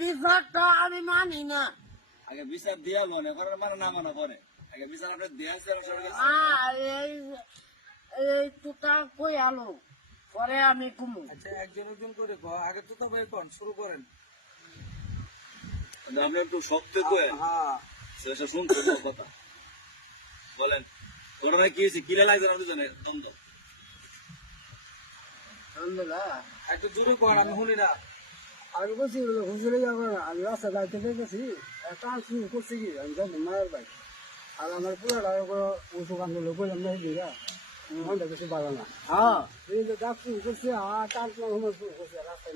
বিচারটা আমি মানি না। আগে বিচার দিয়া মনে করেন মানে না মনে করে আগে বিচার আপনি দিয়েছে এই তুটা কই আলো পরে আমি ঘুমু। আচ্ছা একজন একজন করে আগে তো তবে কোন শুরু করেন। আপনি একটু শক্ত করে হ্যাঁ সেটা শুনতে কথা বলেন ঘটনা কি হয়েছে কিলা লাগছে আপনি জানেন দ্বন্দ্ব আলহামদুলিল্লাহ একটু জোরে কর আমি শুনি না। আমি বলছি হুজুরে যাবেন আমি রাস্তা গাড়িতে গেছি কাজ শুরু করছি কি আমি যাবো মায়ের বাড়ি আর আমার পুরোটা ওষুধ আনলো বললাম না দিঘা মনটা কিছু ভালো না। হ্যাঁ এই যে ডাক শুরু করছে আর তার শুরু করছে রাস্তায়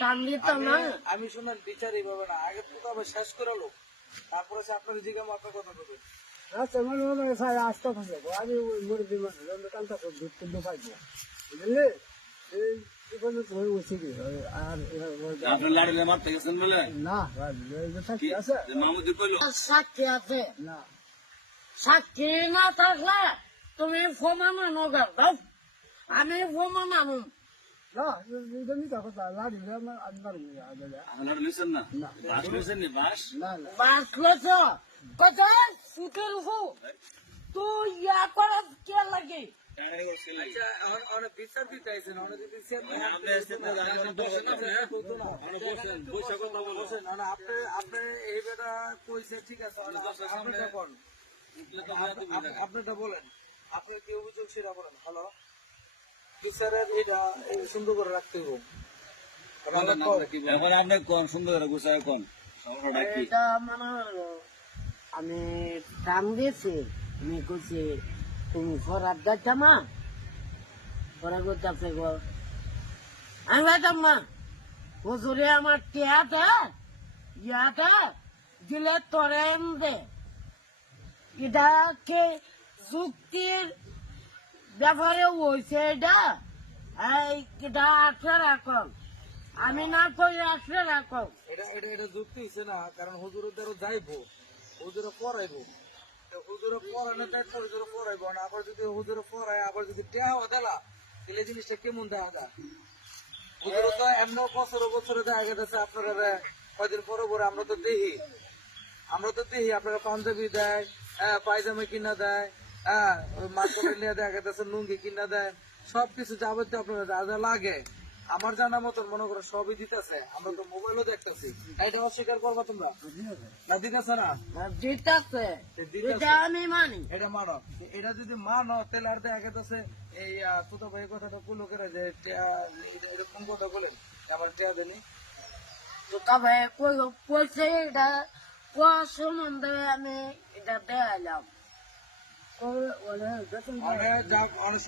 টান দিতাম না। আমি শুনেন বিচার এইভাবে না আগে তো তবে শেষ করে লোক তারপরে সে আপনার জিজ্ঞাসা আপনার কথা বলবে। রাস্তায় মনে সাড়ে 8টা থাকে আমি মরে দিই মানে টানটা কিন্তু পাইবো বুঝলি এই হয়েছে কি আর আপনি লাড়িলে মারতে গেছেন বলে না সাক্ষী আছে মাহমুদুর কইল সাক্ষী আছে না সাক্ষী না থাকলে তুমি প্রমাণ আনো দাও আমি প্রমাণ আনো না কথা লাড়িলে আমি পারবো আপনার লইছেন না বাস লইছেন নি বাস না বাস লইছ কথা সুতের উপর তো ইয়া করা কে লাগে অনেক বিচার দিতে আইছেন অনেক বিচার আপনি এই বেটা কইছে ঠিক আছে আপনারটা বলেন আপনার কি অভিযোগ সেটা বলেন। হ্যালো বিচারের এটা সুন্দর করে রাখতে হবে। এখন আপনি কোন সুন্দর করে গুছায় কোন সমস্যাটা কি এটা মানে আমি কাম দিয়েছি আমি কইছি তুমি ফরাত যাইতাম না পরে করতে গো আমি যাইতাম না হুজুরে আমার টিয়াটা ইয়াটা দিলে তোরে দে এটাকে যুক্তির ব্যাপারে হয়েছে এটা এই এটা আটকে রাখো আমি না কই আটকে রাখো এটা এটা এটা যুক্তি হচ্ছে না কারণ হুজুরের দ্বারা যাইবো হুজুরে পড়াইবো হুজুরে পড়ানো দায়িত্ব হুজুরে পড়াইবো না আবার যদি হুজুরে পড়ায় আবার যদি টেহাও দেলা তাহলে জিনিসটা কেমন দেখা যায়। হুজুরে তো এমন বছরে বছরে দেখা গেছে আপনারা কয়দিন পরে পরে আমরা তো দেখি আপনারা পাঞ্জাবি দেয় পায়জামা কিনা দেয় মার্কেটে নিয়ে দেখা গেছে লুঙ্গি কিনা দেয় সবকিছু যাবতীয় আপনারা যা যা লাগে আমার জানা মতন মনে করো সবই দিতেছে আমরা তো মোবাইলও দেখতেছি এটা অস্বীকার করবা তোমরা না দিতেছে না দিতেছে এটা আমি মানি এটা মানো এটা যদি মানো তাহলে আর দেখা গেছে এই তুতো ভাই কথাটা কুলো করে যে এরকম কথা বলেন আমার টিয়া দেনি তো তবে কইছে এটা কোয়া সম্বন্ধে আমি এটা দেয়ালাম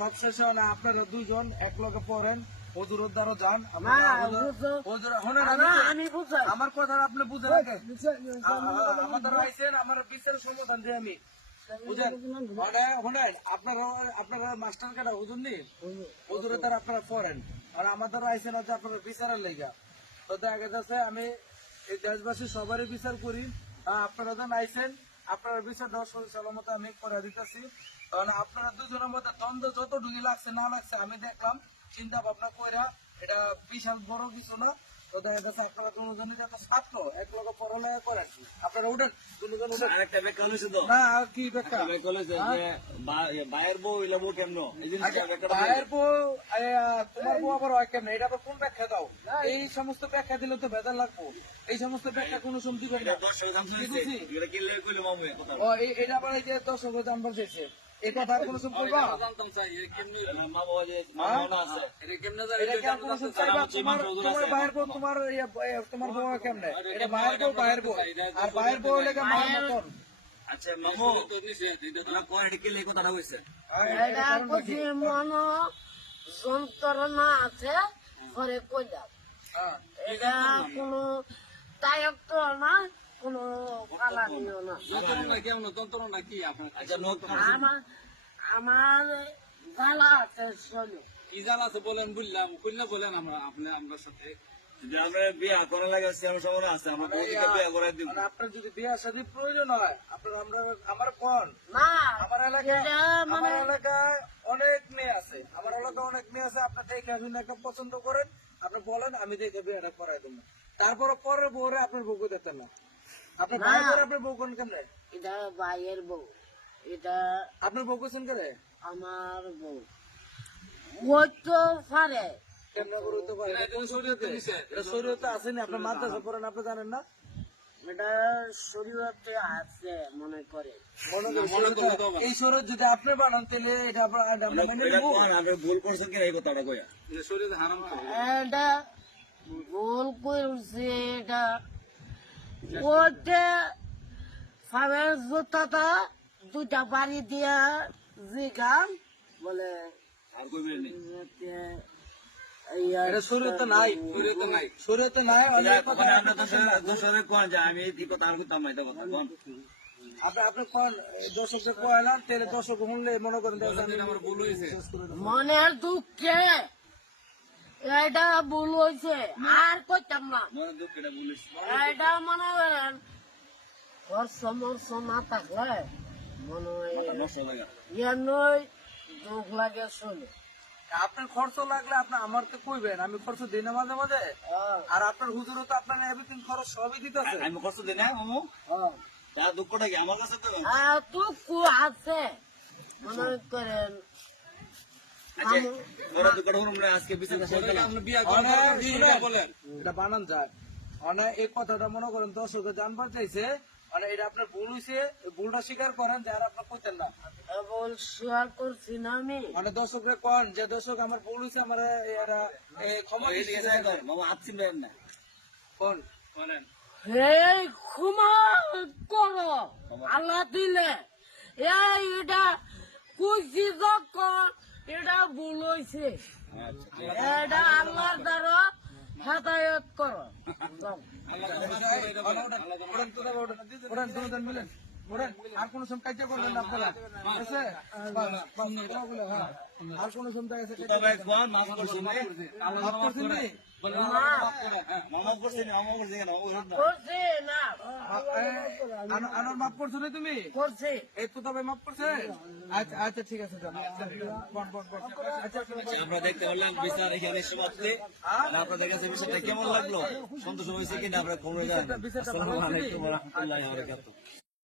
সব শেষে আপনারা দুইজন এক লগে পড়েন হুজুরের দ্বারা যান আমার কথা আপনি বুঝে রাখেন আমার দ্বারা আইসেন আমার বিচারের সমাধান দিয়ে আমি আপনারা মাস্টার কাটা হুজুর নি হুজুরের দ্বারা আপনারা পড়েন আর আমার দ্বারা আইসেন হচ্ছে আপনার বিচারের লেগা তো দেখা যাচ্ছে আমি এই দেশবাসী সবারই বিচার করি আপনারা যখন আইসেন আপনার বিচার দেওয়ার সালামত আমি করে দিতেছি কারণ আপনারা দুজনের মধ্যে দ্বন্দ্ব যত ঢুকি লাগছে না লাগছে আমি দেখলাম চিন্তা ভাবনা কইরা এটা বিশাল বড় কিছু না তো দেখা যাচ্ছে আপনারা দুজনই একটা ছাত্র এক লোক পড়ালেখা করেন আপনারা উঠেন দুজন উঠেন না আর কি ব্যাখ্যা বাইরের বউ এলা বউ কেমন ভাইয়ের বউ তোমার বউ আবার হয় কেমন এটা আবার কোন ব্যাখ্যা দাও এই সমস্ত ব্যাখ্যা দিলে তো ভেজাল লাগবো এই সমস্ত ব্যাখ্যা কোনো সময় দিবেন না এটা আবার এই যে দর্শক জানবার চাইছে এই কথা কোনো সময় বলবা তোমার ভাইয়ের বউ তোমার বউ কেমনে এটা ভাইয়ের বউ আর ভাইয়ের বউ লেগে মায়ের মতন। আচ্ছা মামু কথাটা হয়েছে এটা কইছি মন যন্ত্রণা আছে ঘরে কইলাম এটা কোনো দায়িত্ব না কোনো পালানিও না কেমন যন্ত্রণা কি আপনার আমার জ্বালা আছে শোনো কি জ্বালা আছে বলেন বললাম খুললে বলেন আমরা আপনার সাথে যদি আমরা বিয়ে করা লাগে সেরকম সময় আছে আমরা বউদিকে বিয়ে করে দিব মানে আপনার যদি বিয়ে শাদী প্রয়োজন হয় আপনার আমার কোন না আমার এলাকায় এটা আমার এলাকায় অনেক মেয়ে আছে আমার এলাকায় অনেক মেয়ে আছে আপনার দেখে আপনি একটা পছন্দ করেন আপনি বলেন আমি দেখে বিয়েটা করাই দেবো তারপরে পরের বউরে আপনার বউকে দেখতেন না আপনার ভাই করে আপনার বউ কোন কেমনে এটা ভাইয়ের বউ এটা আপনার বউ কোন করে আমার বউ ওই তো পারে কেমনে করে হতে পারে এটা শরীয়তে আসেনি আপনার মাদ্রাসা পড়েন আপনি জানেন না এটা শরীরতে আছে মনে করে মনে করেন এই শরীর যদি আপনি বানান তাহলে এটা আমরা মেনে এটা নিবো কোন আমরা ভুল করছেন কিনা এই কথাটা কইয়া এটা ভুল করছে এটা ওইটা ফামের জুতাটা দুটা বাড়ি দিয়া জিগাম বলে আর কইবেন নি এটা শরীয়তে নাই শরীয়তে নাই অনেক কথা মানে আমরা দোষরে কোন যে আমি এই কথা আর করতাম না এটা কথা কোন আপনি কোন দর্শককে কয়লাম তাহলে দর্শক শুনলে মনে করেন আমার ভুল হয়েছে মনের দুঃখে এটা ভুল হয়েছে আর কইতাম না মনে দুঃখ এটা বলিস এটা মনে করেন খরচ মরচ না থাকলে মনে হয় মাথা নষ্ট লাগে ইয়ানই দুঃখ লাগে শুনে আপনার খরচ লাগলে আপনি আমার তো কইবেন আমি খরচ দিই না মাঝে মাঝে আর আপনার হুজুরও তো আপনার এভরিথিং খরচ সবই দিতেছে আমি কষ্ট দিই না মামু তা দুঃখটা কি আমার কাছে তো দুঃখ আছে মনে করেন আচ্ছা ওরা দুঃখটা হলো না আজকে বিছানা শেষ করলাম এটা বানান যায় মানে এই কথাটা মনে করেন দর্শকে জানবার চাইছে মানে এটা আপনার ভুল হয়েছে ভুলটা স্বীকার করেন যে আর আপনার কইতেন না বল শেয়ার করছি না আমি মানে দর্শকরা কন যে দর্শক আমার ভুল হয়েছে আমার এরা ক্ষমা এদিকে যাই তো মামু হাত চিনবেন না কোন বলেন হে ক্ষমা করো আল্লাহ দিলে এটা কুচি যখন এটা ভুল হয়েছে এটা আল্লাহর দ্বারা হেদায়ত করো মিলেন আর কোন সময় কাজে করবেন না আপনারা ঠিক আছে? হ্যাঁ। আর কোন সময় আছে তবে কোন মাফ করছি না মাফ করছেন নি? মামা করছি না মামা করছি না করছে না আনোয়ার মাফ করছো না তুমি করছে এই তো তবে মাফ করছে আচ্ছা আচ্ছা ঠিক আছে যান। বল, বল, বল। আচ্ছা আমরা দেখতে পারলাম বিচার এখানে সমাপ্তি আর আপনাদের কাছে বিষয়টা কেমন লাগলো সন্তোষ হয়েছে কিনা আমরা কমে যান আসসালামু আলাইকুম ওয়া রাহমাতুল্লাহি ওয়া বারাকাতুহু